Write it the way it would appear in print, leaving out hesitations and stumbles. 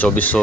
2400